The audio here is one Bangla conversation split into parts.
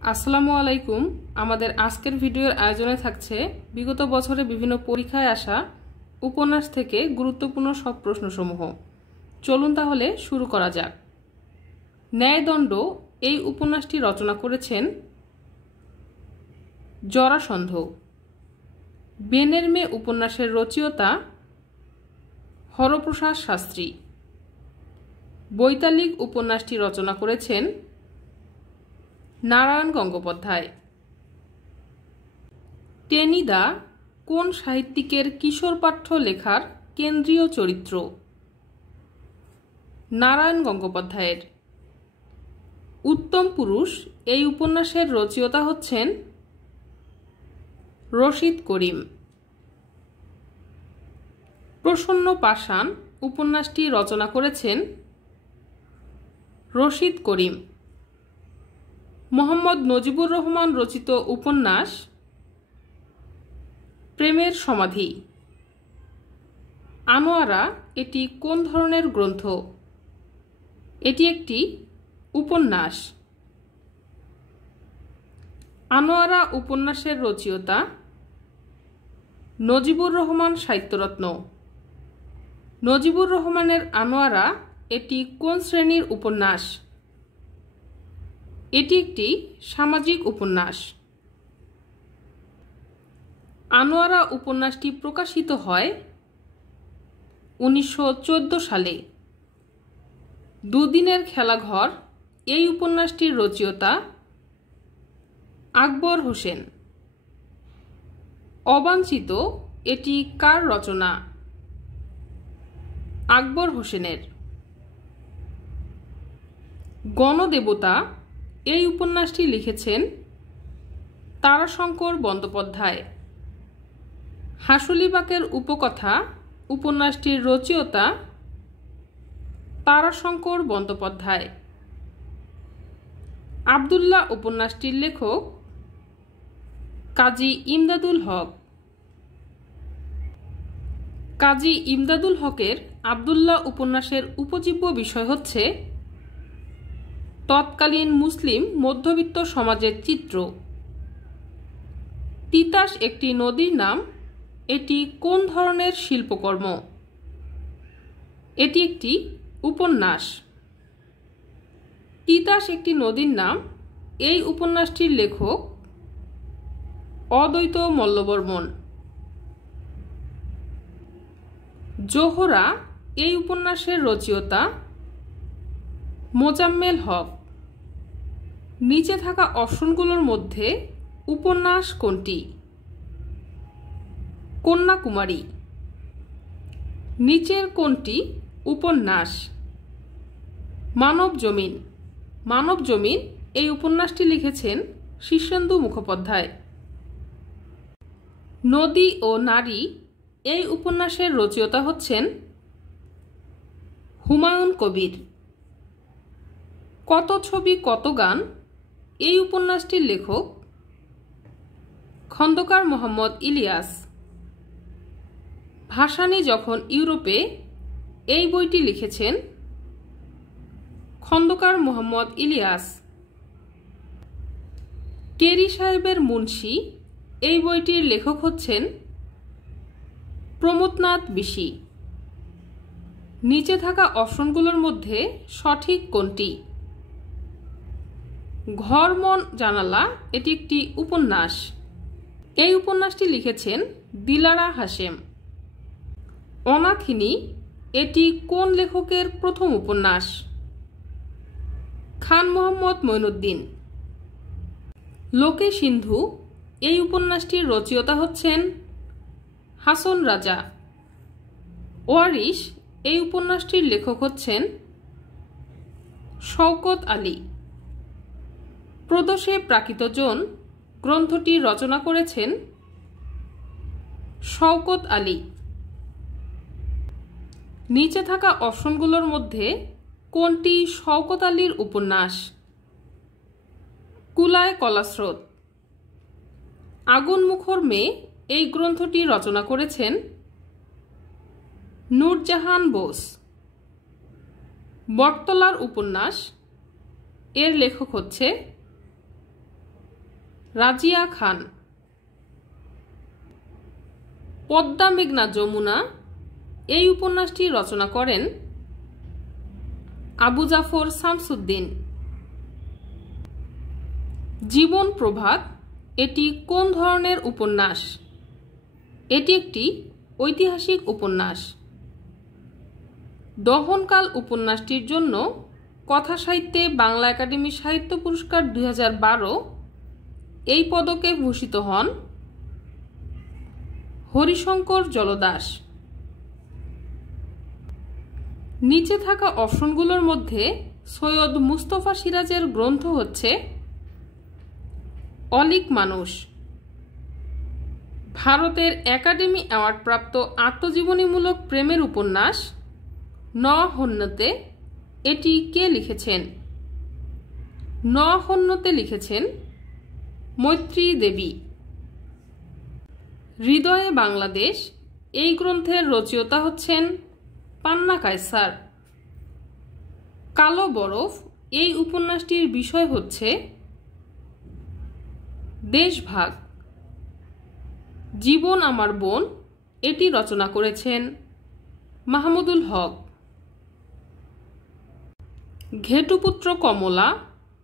আসসালামু আলাইকুম। আমাদের আজকের ভিডিওর আয়োজনে থাকছে বিগত বছরে বিভিন্ন পরীক্ষায় আসা উপন্যাস থেকে গুরুত্বপূর্ণ সব প্রশ্নসমূহ। চলুন তাহলে শুরু করা যাক। ন্যায়দণ্ড এই উপন্যাসটি রচনা করেছেন জরাসন্ধ। বেনের মেয়ে উপন্যাসের রচয়িতা হরপ্রসাদ শাস্ত্রী। বৈতালিক উপন্যাসটি রচনা করেছেন নারায়ণ গঙ্গোপাধ্যায়। টেনিদা কোন সাহিত্যিকের কিশোর পাঠ্য লেখার কেন্দ্রীয় চরিত্র? নারায়ণ গঙ্গোপাধ্যায়ের। উত্তম পুরুষ এই উপন্যাসের রচয়িতা হচ্ছেন রশিদ করিম। প্রসন্ন পাষাণ উপন্যাসটি রচনা করেছেন রশিদ করিম। মোহাম্মদ নজিবুর রহমান রচিত উপন্যাস প্রেমের সমাধি। আনোয়ারা এটি কোন ধরনের গ্রন্থ? এটি একটি উপন্যাস। আনোয়ারা উপন্যাসের রচয়িতা নজিবুর রহমান সাহিত্যরত্ন। নজিবুর রহমানের আনোয়ারা এটি কোন শ্রেণীর উপন্যাস? এটি একটি সামাজিক উপন্যাস। আনোয়ারা উপন্যাসটি প্রকাশিত হয় 1914 সালে। দুদিনের খেলাঘর এই উপন্যাসটির রচয়িতা আকবর হোসেন। অবাঞ্ছিত এটি কার রচনা? আকবর হোসেনের। গণদেবতা এই উপন্যাসটি লিখেছেন তারাশঙ্কর বন্দ্যোপাধ্যায়। হাঁসুলিবাকের উপকথা উপন্যাসটির রচয়িতা তারাশঙ্কর বন্দ্যোপাধ্যায়। আব্দুল্লাহ উপন্যাসটির লেখক কাজী ইমদাদুল হক। কাজী ইমদাদুল হকের আব্দুল্লাহ উপন্যাসের উপজীব্য বিষয় হচ্ছে তৎকালীন মুসলিম মধ্যবিত্ত সমাজের চিত্র। তিতাস একটি নদীর নাম। এটি কোন ধরনের শিল্পকর্ম? এটি একটি উপন্যাস। তিতাস একটি নদীর নাম এই উপন্যাসটির লেখক অদ্বৈত মল্লবর্মণ। জোহরা এই উপন্যাসের রচয়িতা মোজাম্মেল হক। নিচে থাকা অপশনগুলোর মধ্যে উপন্যাস কোনটি? কন্যাকুমারী। নিচের কোনটি উপন্যাস? মানব জমিন। মানব জমিন এই উপন্যাসটি লিখেছেন শীর্ষেন্দু মুখোপাধ্যায়। নদী ও নারী এই উপন্যাসের রচয়িতা হচ্ছেন হুমায়ুন কবির। কত ছবি কত গান এই উপন্যাসটির লেখক খন্দকার মোহাম্মদ ইলিয়াস। ভাসানী যখন ইউরোপে এই বইটি লিখেছেন খন্দকার মোহাম্মদ ইলিয়াস। টেরি সাহেবের মুন্সি এই বইটির লেখক হচ্ছেন প্রমথনাথ বিশি। নিচে থাকা অপশনগুলোর মধ্যে সঠিক কোনটি? ঘর মন জানালা এটি একটি উপন্যাস। এই উপন্যাসটি লিখেছেন দিলারা হাশেম। অনাথিনী এটি কোন লেখকের প্রথম উপন্যাস? খান মোহাম্মদ মঈনুদ্দিন। লোকে সিন্ধু এই উপন্যাসটির রচয়িতা হচ্ছেন হাসন রাজা। ওয়ারিশ এই উপন্যাসটির লেখক হচ্ছেন শওকত আলী। প্রদোষে প্রাকৃতজন গ্রন্থটি রচনা করেছেন শওকত আলী। নিচে থাকা অপশনগুলোর মধ্যে কোনটি শওকত আলীর উপন্যাস? কুলায় কলাস্রোত। আগুন মুখর মেয়ে এই গ্রন্থটি রচনা করেছেন নূরজাহান বোস। বটতলার উপন্যাস এর লেখক হচ্ছে রাজিয়া খান। পদ্মা মেঘনা যমুনা এই উপন্যাসটি রচনা করেন আবু জাফর শামসুদ্দিন। জীবন প্রভাত এটি কোন ধরনের উপন্যাস? এটি একটি ঐতিহাসিক উপন্যাস। দহনকাল উপন্যাসটির জন্য কথা সাহিত্যে বাংলা একাডেমি সাহিত্য পুরস্কার 2012 এই পদকে ভূষিত হন হরিশঙ্কর জলদাস। নিচে থাকা অপশনগুলোর মধ্যে সৈয়দ মুস্তফা সিরাজের গ্রন্থ হচ্ছে অলীক মানুষ। ভারতের একাডেমি অ্যাওয়ার্ড প্রাপ্ত আত্মজীবনীমূলক প্রেমের উপন্যাস ন হন্যতে এটি কে লিখেছেন? ন হন্যতে লিখেছেন মৈত্রী দেবী। হৃদয়ে বাংলাদেশ এই গ্রন্থের রচয়িতা হচ্ছেন পান্না কায়সার। কালো বরফ এই উপন্যাসটির বিষয় হচ্ছে দেশভাগ। জীবন আমার বোন এটি রচনা করেছেন মাহমুদুল হক। ঘেটুপুত্র কমলা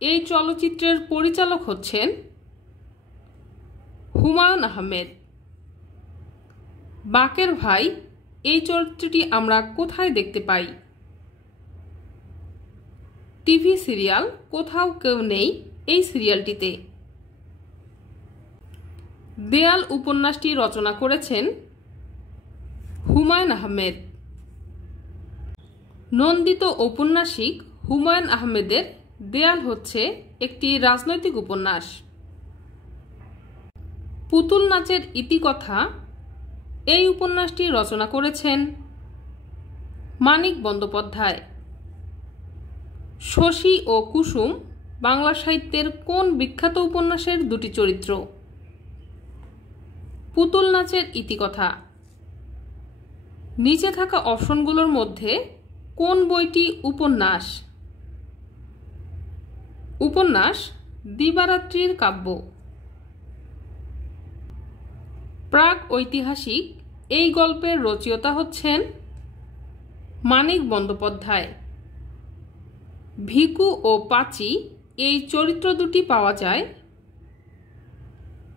এই চলচ্চিত্রের পরিচালক হচ্ছেন হুমায়ুন আহমেদ। বাকের ভাই এই চরিত্রটি আমরা কোথায় দেখতে পাই? টিভি সিরিয়াল কোথাও কেউ নেই এই সিরিয়ালটিতে। দেয়াল উপন্যাসটি রচনা করেছেন হুমায়ুন আহমেদ। নন্দিত ঔপন্যাসিক হুমায়ুন আহমেদের দেয়াল হচ্ছে একটি রাজনৈতিক উপন্যাস। পুতুল নাচের ইতিকথা এই উপন্যাসটি রচনা করেছেন মানিক বন্দ্যোপাধ্যায়। শশী ও কুসুম বাংলা সাহিত্যের কোন বিখ্যাত উপন্যাসের দুটি চরিত্র? পুতুল নাচের ইতিকথা। নিচে থাকা অপশনগুলোর মধ্যে কোন বইটি উপন্যাস? উপন্যাস দিবারাত্রির কাব্য। প্রাক ঐতিহাসিক এই গল্পের রচয়িতা হচ্ছেন মানিক বন্দ্যোপাধ্যায়। ভিকু ও পাচি এই চরিত্র দুটি পাওয়া যায়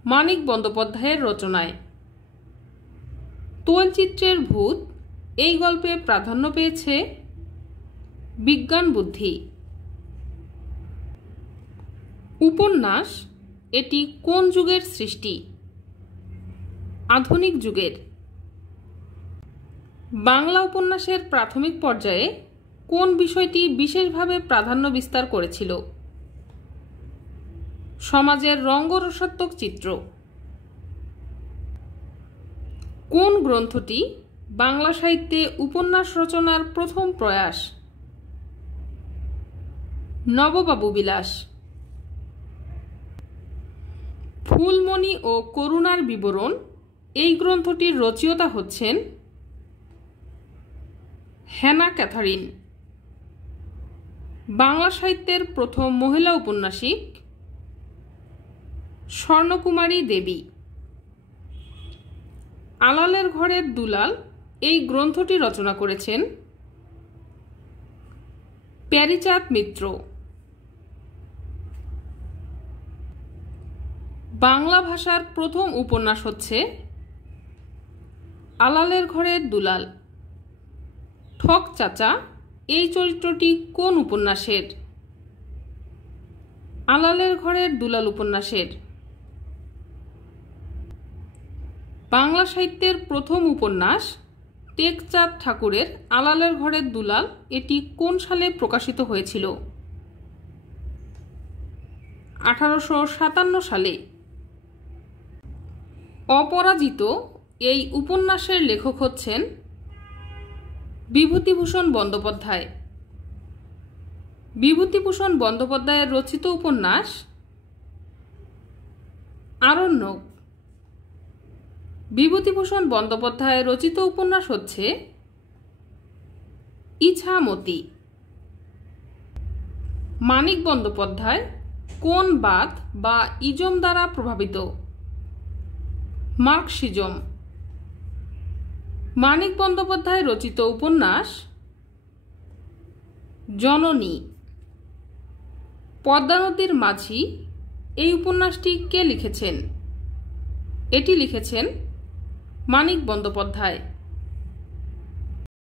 মানিক বন্দ্যোপাধ্যায়ের রচনায়। তৈলচিত্রের ভূত এই গল্পে প্রাধান্য পেয়েছে বিজ্ঞান বুদ্ধি। উপন্যাস এটি কোন যুগের সৃষ্টি? আধুনিক যুগের। বাংলা উপন্যাসের প্রাথমিক পর্যায়ে কোন বিষয়টি বিশেষভাবে প্রাধান্য বিস্তার করেছিল? সমাজের রঙ্গরসাত্মক চিত্র। কোন গ্রন্থটি বাংলা সাহিত্যে উপন্যাস রচনার প্রথম প্রয়াস? নববাবু বিলাস। ফুলমণি ও করুণার বিবরণ এই গ্রন্থটির রচয়িতা হচ্ছেন হ্যানা ক্যাথারিন। বাংলা সাহিত্যের প্রথম মহিলা উপন্যাসিক স্বর্ণকুমারী দেবী। আলালের ঘরের দুলাল এই গ্রন্থটি রচনা করেছেন প্যারীচাঁদ মিত্র। বাংলা ভাষার প্রথম উপন্যাস হচ্ছে আলালের ঘরের দুলাল। ঠক চাচা এই চরিত্রটি কোন উপন্যাসের? আলালের ঘরের দুলাল উপন্যাসের। বাংলা সাহিত্যের প্রথম উপন্যাস টেকচাঁদ ঠাকুরের আলালের ঘরের দুলাল এটি কোন সালে প্রকাশিত হয়েছিল? 1857 সালে। অপরাজিত এই উপন্যাসের লেখক হচ্ছেন বিভূতিভূষণ বন্দ্যোপাধ্যায়। বিভূতিভূষণ বন্দ্যোপাধ্যায়ের রচিত উপন্যাস আরণ্যক। বিভূতিভূষণ বন্দ্যোপাধ্যায়ের রচিত উপন্যাস হচ্ছে ইছামতি। মানিক বন্দ্যোপাধ্যায় কোন বাদ বা ইজম দ্বারা প্রভাবিত? মার্কসিজম। মানিক বন্দ্যোপাধ্যায় রচিত উপন্যাস জননী। পদ্মা নদীর মাঝি এই উপন্যাসটি কে লিখেছেন? এটি লিখেছেন মানিক বন্দ্যোপাধ্যায়।